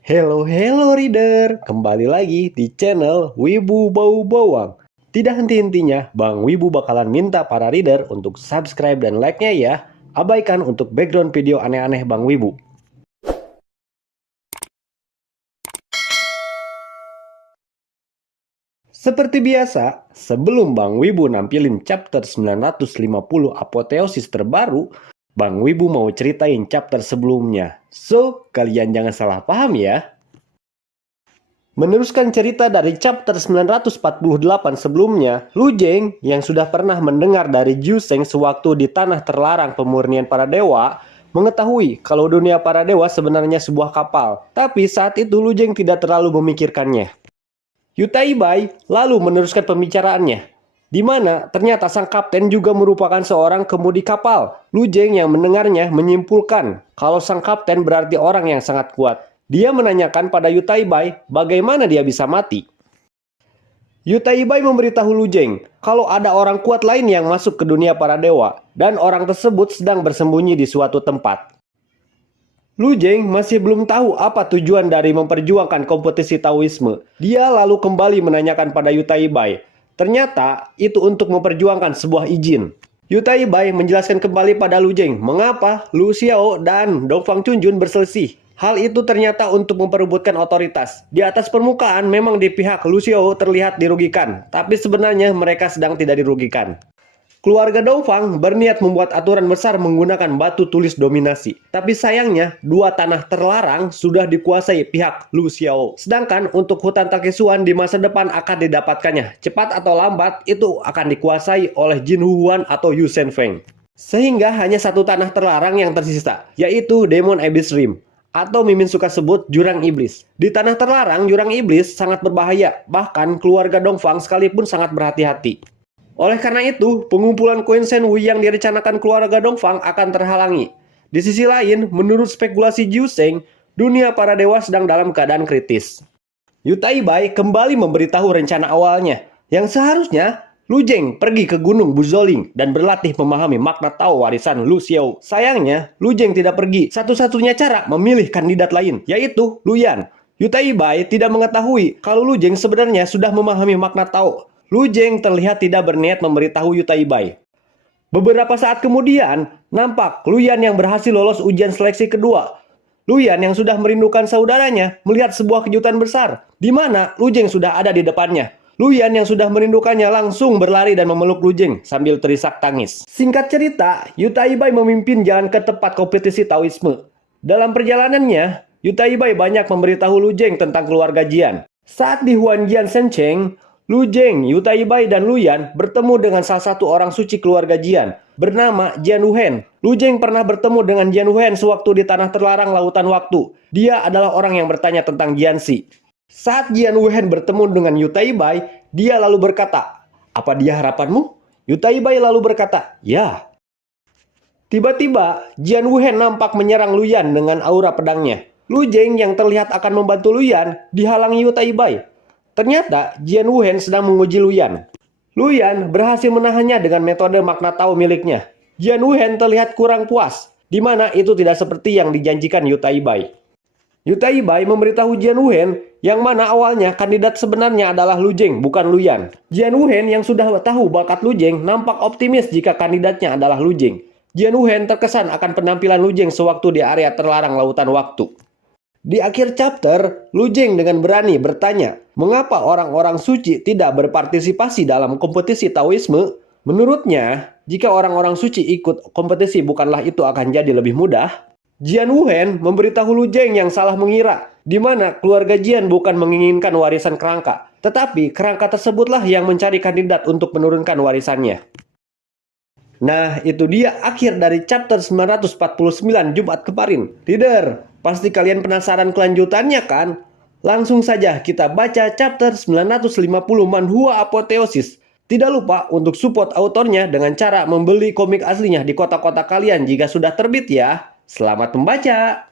Hello reader, kembali lagi di channel Wibu Bau Bawang. Tidak henti-hentinya, Bang Wibu bakalan minta para reader untuk subscribe dan like-nya ya. Abaikan untuk background video aneh-aneh Bang Wibu. Seperti biasa, sebelum Bang Wibu nampilin chapter 950 apoteosis terbaru, Bang Wibu mau ceritain chapter sebelumnya. So, kalian jangan salah paham ya. Meneruskan cerita dari chapter 948 sebelumnya, Lu Jeng yang sudah pernah mendengar dari Juseng sewaktu di tanah terlarang pemurnian para dewa, mengetahui kalau dunia para dewa sebenarnya sebuah kapal. Tapi saat itu Lu Jeng tidak terlalu memikirkannya. Yutai Bai lalu meneruskan pembicaraannya, di mana ternyata sang kapten juga merupakan seorang kemudi kapal. Lu Jeng yang mendengarnya menyimpulkan kalau sang kapten berarti orang yang sangat kuat. Dia menanyakan pada Yutai Bai bagaimana dia bisa mati. Yutai Bai memberitahu Lu Jeng kalau ada orang kuat lain yang masuk ke dunia para dewa dan orang tersebut sedang bersembunyi di suatu tempat. Lu Jeng masih belum tahu apa tujuan dari memperjuangkan kompetisi Taoisme. Dia lalu kembali menanyakan pada Yutai Bai. Ternyata itu untuk memperjuangkan sebuah izin. Yutai Bai menjelaskan kembali pada Lu Jeng mengapa Lu Xiao dan Dongfang Chunjun berselisih. Hal itu ternyata untuk memperebutkan otoritas. Di atas permukaan memang di pihak Lu Xiao terlihat dirugikan, tapi sebenarnya mereka sedang tidak dirugikan. Keluarga Dongfang berniat membuat aturan besar menggunakan batu tulis dominasi. Tapi sayangnya, dua tanah terlarang sudah dikuasai pihak Lu Xiao. Sedangkan untuk hutan Takesuan di masa depan akan didapatkannya. Cepat atau lambat, itu akan dikuasai oleh Jin Huan atau Yu Feng. Sehingga hanya satu tanah terlarang yang tersisa, yaitu Demon Abyss Rim. Atau Mimin suka sebut Jurang Iblis. Di tanah terlarang, Jurang Iblis sangat berbahaya. Bahkan keluarga Dongfang sekalipun sangat berhati-hati. Oleh karena itu, pengumpulan koin Shenhui yang direncanakan keluarga Dongfang akan terhalangi. Di sisi lain, menurut spekulasi Juseng, dunia para dewa sedang dalam keadaan kritis. Yutai Bai kembali memberitahu rencana awalnya, yang seharusnya Lu Jeng pergi ke Gunung Buzoling dan berlatih memahami makna Tao warisan Lu Xiao. Sayangnya, Lu Jeng tidak pergi. Satu-satunya cara memilih kandidat lain, yaitu Lu Yan. Yutai Bai tidak mengetahui kalau Lu Jeng sebenarnya sudah memahami makna Tao. Lu Jeng terlihat tidak berniat memberitahu Yutai Bai. Beberapa saat kemudian, nampak Lu Yan yang berhasil lolos ujian seleksi kedua. Lu Yan yang sudah merindukan saudaranya melihat sebuah kejutan besar, di mana Lu Jeng sudah ada di depannya. Lu Yan yang sudah merindukannya langsung berlari dan memeluk Lu Jeng sambil terisak tangis. Singkat cerita, Yutai Bai memimpin jalan ke tempat kompetisi Taoisme. Dalam perjalanannya, Yutai Bai banyak memberitahu Lu Jeng tentang keluarga Jian. Saat di Huanjian Sencheng, Lu Jeng, Yutai Bai, dan Lu Yan bertemu dengan salah satu orang suci keluarga Jian, bernama Jian Wuhen. Lu Jeng pernah bertemu dengan Jian Wuhen sewaktu di tanah terlarang lautan waktu. Dia adalah orang yang bertanya tentang Jianxi. Saat Jian Wuhen bertemu dengan Yutai Bai, dia lalu berkata, "Apa dia harapanmu?" Yutai Bai lalu berkata, "Ya." Tiba-tiba, Jian Wuhen nampak menyerang Lu Yan dengan aura pedangnya. Lu Jeng yang terlihat akan membantu Lu Yan dihalangi Yutai Bai. Ternyata Jian Wuhen sedang menguji Lu Yan. Lu Yan berhasil menahannya dengan metode makna Tao miliknya. Jian Wuhen terlihat kurang puas, di mana itu tidak seperti yang dijanjikan Yutai Bai. Yutai Bai memberitahu Jian Wuhen yang mana awalnya kandidat sebenarnya adalah Lu Jeng, bukan Lu Yan. Jian Wuhen yang sudah tahu bakat Lu Jeng nampak optimis jika kandidatnya adalah Lu Jeng. Jian Wuhen terkesan akan penampilan Lu Jeng sewaktu di area terlarang lautan waktu. Di akhir chapter, Lu Jeng dengan berani bertanya, mengapa orang-orang suci tidak berpartisipasi dalam kompetisi Taoisme? Menurutnya, jika orang-orang suci ikut kompetisi bukanlah itu akan jadi lebih mudah? Jian Wuhen memberitahu Lu Jeng yang salah mengira, di mana keluarga Jian bukan menginginkan warisan kerangka, tetapi kerangka tersebutlah yang mencari kandidat untuk menurunkan warisannya. Nah, itu dia akhir dari chapter 949 Jumat kemarin. Reader, pasti kalian penasaran kelanjutannya kan? Langsung saja kita baca chapter 950 Manhua Apotheosis. Tidak lupa untuk support autornya dengan cara membeli komik aslinya di kota-kota kalian jika sudah terbit ya. Selamat membaca!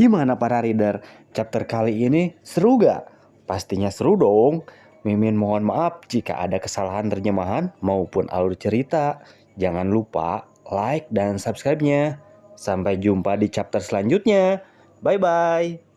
Gimana para reader? Chapter kali ini seru gak? Pastinya seru dong. Mimin mohon maaf jika ada kesalahan terjemahan maupun alur cerita. Jangan lupa like dan subscribe-nya. Sampai jumpa di chapter selanjutnya. Bye-bye.